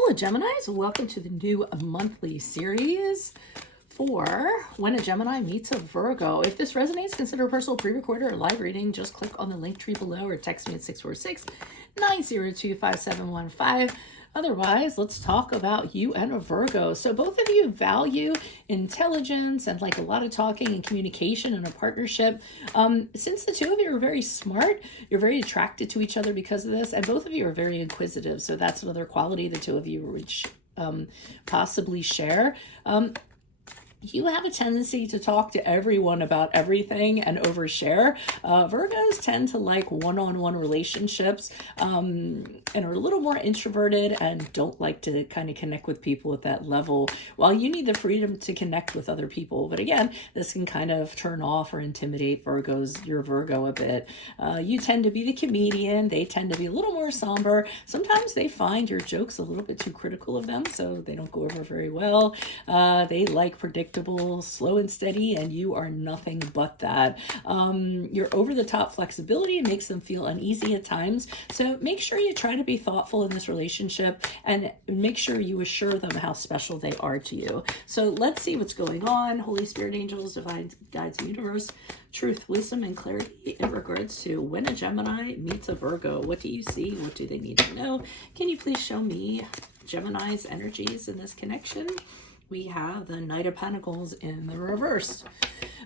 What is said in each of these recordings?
Hola Geminis, welcome to the new monthly series for When a Gemini Meets a Virgo. If this resonates, consider a personal pre-recorded or live reading. Just click on the link tree below or text me at 646-902-5715. Otherwise, let's talk about you and a Virgo. So both of you value intelligence and like a lot of talking and communication in a partnership. Since the two of you are very smart, you're very attracted to each other because of this, and both of you are very inquisitive. So that's another quality the two of you would possibly share. You have a tendency to talk to everyone about everything and overshare. Virgos tend to like one-on-one relationships and are a little more introverted and don't like to kind of connect with people at that level, while you need the freedom to connect with other people. But again, this can kind of turn off or intimidate your Virgo a bit. You tend to be the comedian. They tend to be a little more somber. Sometimes they find your jokes a little bit too critical of them, so they don't go over very well. They like predictable, slow and steady, and you are nothing but that. Your over-the-top flexibility makes them feel uneasy at times, so make sure you try to be thoughtful in this relationship and make sure you assure them how special they are to you. So let's see what's going on. Holy Spirit, angels, divine guides, universe, truth, wisdom, and clarity in regards to when a Gemini meets a Virgo. What do you see? What do they need to know? Can you please show me Gemini's energies in this connection? We have the Knight of Pentacles in the reverse.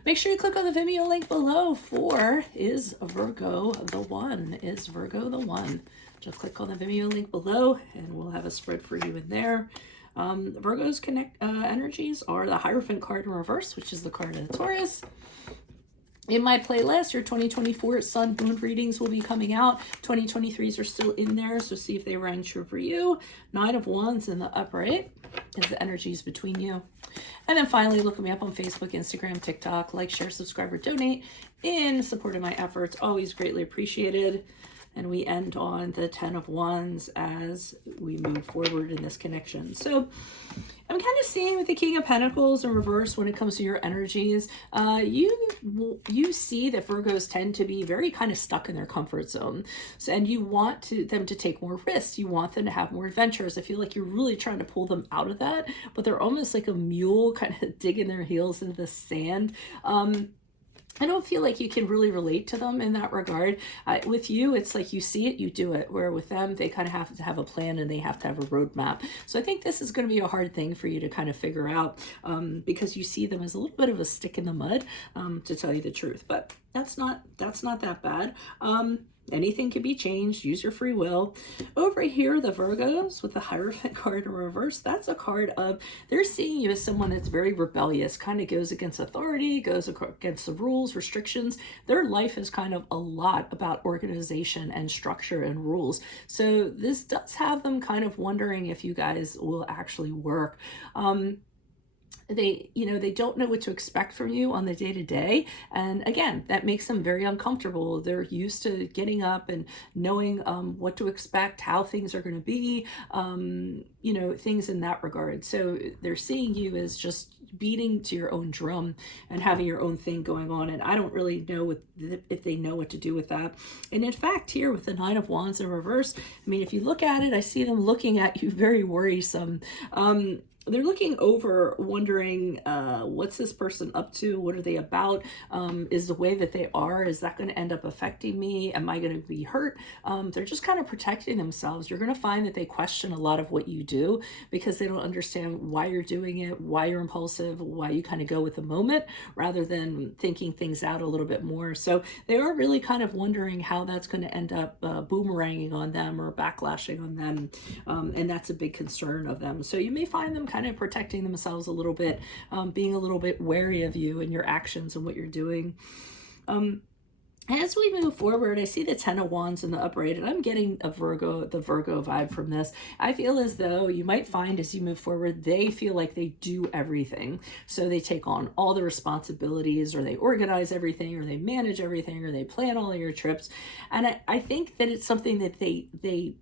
Make sure you click on the Vimeo link below for Is Virgo the One? Is Virgo the One? Just click on the Vimeo link below and we'll have a spread for you in there. Virgo's energies are the Hierophant card in reverse, which is the card of the Taurus. In my playlist, your 2024 Sun Moon readings will be coming out. 2023s are still in there, so see if they rang true for you. Nine of Wands in the upright is the energies between you. And then finally, look me up on Facebook, Instagram, TikTok. Like, share, subscribe, or donate in support of my efforts. Always greatly appreciated. And we end on the 10 of Wands as we move forward in this connection. So I'm kind of seeing with the King of Pentacles in reverse when it comes to your energies, you see that Virgos tend to be very kind of stuck in their comfort zone. So, and you want them to take more risks. You want them to have more adventures. I feel like you're really trying to pull them out of that, but they're almost like a mule kind of digging their heels into the sand. I don't feel like you can really relate to them in that regard. With you, it's like you see it, you do it. Where with them, they kind of have to have a plan and they have to have a roadmap. So I think this is going to be a hard thing for you to kind of figure out because you see them as a little bit of a stick in the mud, to tell you the truth. But that's not that bad. Anything can be changed. Use your free will. Over here, the Virgos with the Hierophant card in reverse, that's a card of they're seeing you as someone that's very rebellious, kind of goes against authority, goes against the rules, restrictions. Their life is kind of a lot about organization and structure and rules. So this does have them kind of wondering if you guys will actually work. They don't know what to expect from you on the day-to-day. And again, that makes them very uncomfortable. They're used to getting up and knowing what to expect, how things are going to be, things in that regard. So they're seeing you as just beating to your own drum and having your own thing going on. And I don't really know if they know what to do with that. And in fact, here with the Nine of Wands in reverse, I mean, if you look at it, I see them looking at you very worrisome. They're looking over, wondering, what's this person up to? What are they about? Is the way that they are, is that going to end up affecting me? Am I going to be hurt? They're just kind of protecting themselves. You're going to find that they question a lot of what you do because they don't understand why you're doing it, why you're impulsive, why you kind of go with the moment rather than thinking things out a little bit more. So they are really kind of wondering how that's going to end up boomeranging on them or backlashing on them. And that's a big concern of them. So you may find them kind of protecting themselves a little bit, being a little bit wary of you and your actions and what you're doing. As we move forward, I see the 10 of Wands in the upright, and I'm getting the Virgo vibe from this. I feel as though you might find as you move forward, they feel like they do everything. So they take on all the responsibilities, or they organize everything, or they manage everything, or they plan all of your trips. And I think that it's something that they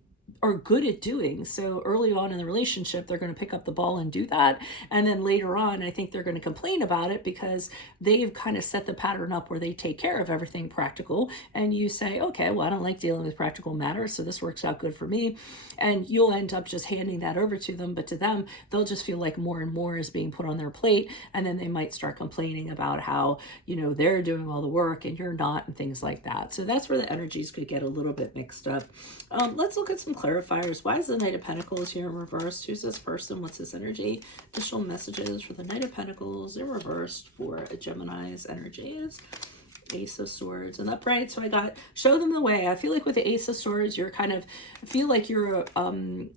are good at doing. So early on in the relationship, they're going to pick up the ball and do that. And then later on, I think they're going to complain about it because they've kind of set the pattern up where they take care of everything practical. And you say, okay, well, I don't like dealing with practical matters, so this works out good for me. And you'll end up just handing that over to them. But to them, they'll just feel like more and more is being put on their plate. And then they might start complaining about how, they're doing all the work and you're not, and things like that. So that's where the energies could get a little bit mixed up. Let's look at some clarifiers. Why is the Knight of Pentacles here in reverse? Who's this person? What's this energy? Additional messages for the Knight of Pentacles in reverse for a Gemini's energies. Ace of Swords and upright. So I got show them the way. I feel like with the Ace of Swords, you're feel like you're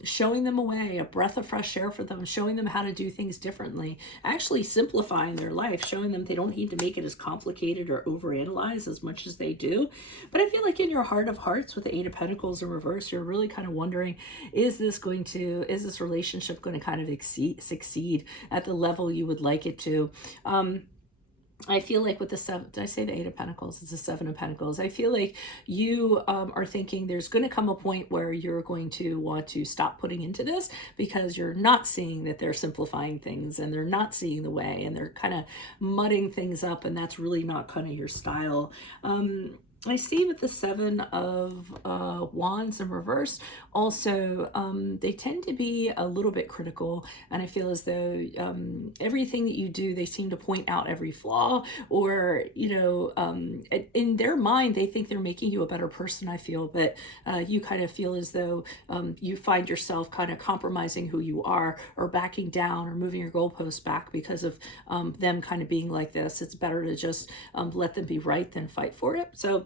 showing them a way, a breath of fresh air for them, showing them how to do things differently, actually simplifying their life, showing them they don't need to make it as complicated or overanalyze as much as they do. But I feel like in your heart of hearts with the Eight of Pentacles in reverse, you're really kind of wondering, is this relationship going to kind of succeed at the level you would like it to? I feel like with the seven, did I say the Eight of Pentacles? It's the Seven of Pentacles. I feel like you are thinking there's going to come a point where you're going to want to stop putting into this because you're not seeing that they're simplifying things and they're not seeing the way and they're kind of mudding things up, and that's really not kind of your style. I see with the Seven of Wands in reverse, also, they tend to be a little bit critical, and I feel as though everything that you do, they seem to point out every flaw, or, in their mind, they think they're making you a better person, I feel, but you kind of feel as though you find yourself kind of compromising who you are, or backing down, or moving your goalposts back because of them kind of being like this. It's better to just let them be right than fight for it. So,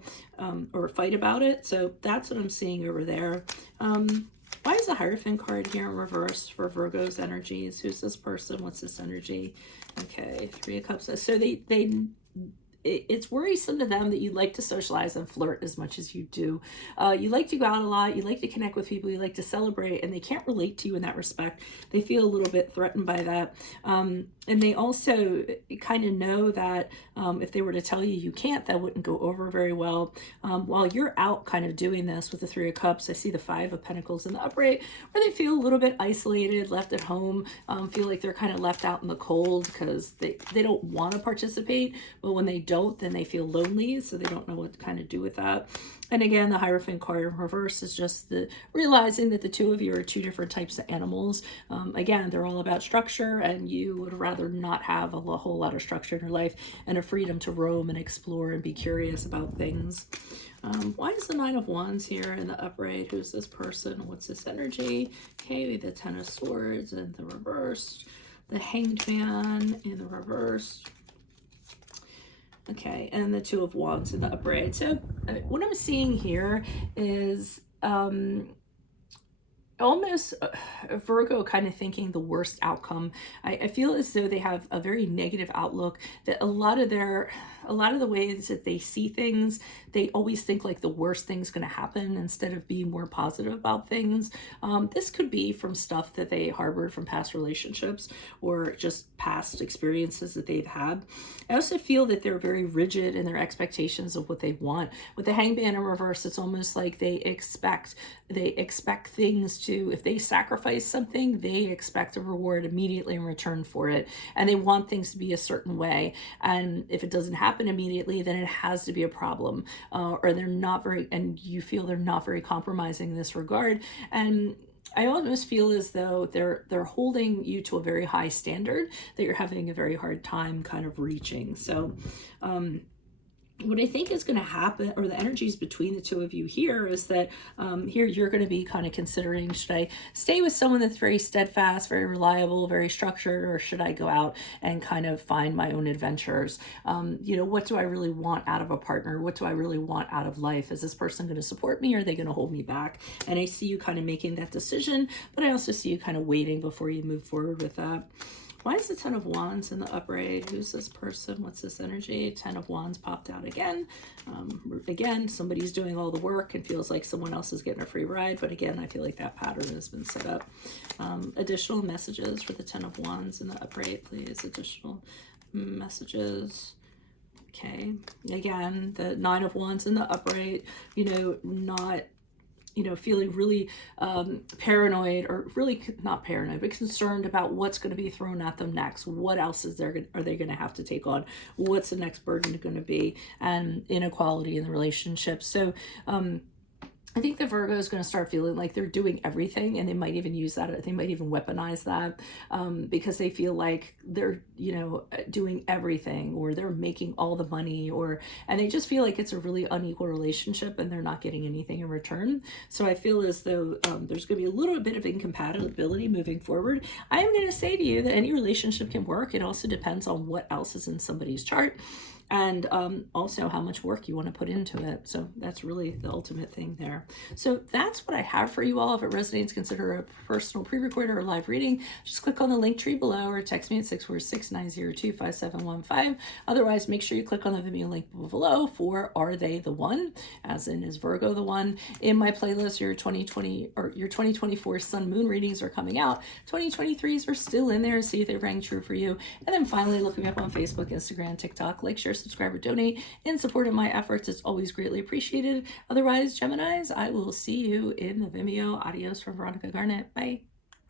or fight about it. So that's what I'm seeing over there. Why is the Hierophant card here in reverse for Virgo's energies? Who's this person? What's this energy? Okay, Three of Cups. So it's worrisome to them that you like to socialize and flirt as much as you do. You like to go out a lot. You like to connect with people. You like to celebrate, and they can't relate to you in that respect. They feel a little bit threatened by that. And they also kind of know that if they were to tell you you can't, that wouldn't go over very well. While you're out kind of doing this with the Three of Cups, I see the Five of Pentacles in the upright, where they feel a little bit isolated, left at home, feel like they're kind of left out in the cold because they don't want to participate, but when they don't, then they feel lonely, so they don't know what to kind of do with that. And again, the Hierophant card in reverse is just the realizing that the two of you are two different types of animals. Again, they're all about structure, and you would rather not have a whole lot of structure in your life and a freedom to roam and explore and be curious about things. Why is the Nine of Wands here in the upright? Who's this person? What's this energy? Okay, the Ten of Swords in the reverse, the Hanged Man in the reverse. Okay, and the Two of Wands in the upright. So what I'm seeing here is almost Virgo kind of thinking the worst outcome. I feel as though they have a very negative outlook, that a lot of the ways that they see things, they always think like the worst thing's going to happen instead of being more positive about things. This could be from stuff that they harbored from past relationships or just past experiences that they've had. I also feel that they're very rigid in their expectations of what they want. With the Hangman in reverse, it's almost like they expect things to, if they sacrifice something, they expect a reward immediately in return for it. And they want things to be a certain way. And if it doesn't happen immediately, then it has to be a problem. Or they're not very, and you feel they're not very compromising in this regard. And I almost feel as though they're holding you to a very high standard that you're having a very hard time kind of reaching. So, what I think is going to happen, or the energies between the two of you here, is that here you're going to be kind of considering, should I stay with someone that's very steadfast, very reliable, very structured, or should I go out and kind of find my own adventures? What do I really want out of a partner? What do I really want out of life? Is this person going to support me, or are they going to hold me back? And I see you kind of making that decision, but I also see you kind of waiting before you move forward with that. Why is the Ten of Wands in the upright? Who's this person? What's this energy? Ten of Wands popped out again. Again, somebody's doing all the work and feels like someone else is getting a free ride. But again, I feel like that pattern has been set up. Additional messages for the Ten of Wands in the upright, please. Additional messages. Okay. Again, the Nine of Wands in the upright, not feeling really paranoid, or really not paranoid, but concerned about what's going to be thrown at them next. What else are they going to have to take on? What's the next burden going to be? And inequality in the relationship. So I think the Virgo is going to start feeling like they're doing everything, and they might even use that. They might even weaponize that because they feel like they're, doing everything, or they're making all the money, and they just feel like it's a really unequal relationship, and they're not getting anything in return. So I feel as though there's going to be a little bit of incompatibility moving forward. I am going to say to you that any relationship can work. It also depends on what else is in somebody's chart, and also how much work you want to put into it. So that's really the ultimate thing there. So that's what I have for you all. If it resonates, consider a personal pre-recorded or live reading. Just click on the link tree below, or text me at 646-902-5715. Otherwise, make sure you click on the Vimeo link below for Are They the One? As in, is Virgo the one? In my playlist, your 2020 or your 2024 Sun Moon readings are coming out. 2023s are still in there. See if they rang true for you. And then finally, look me up on Facebook, Instagram, TikTok. Like, share, subscribe, or donate in support of my efforts. It's always greatly appreciated. Otherwise, Geminis, I will see you in the Vimeo. Adios from Veronica Garnett. Bye.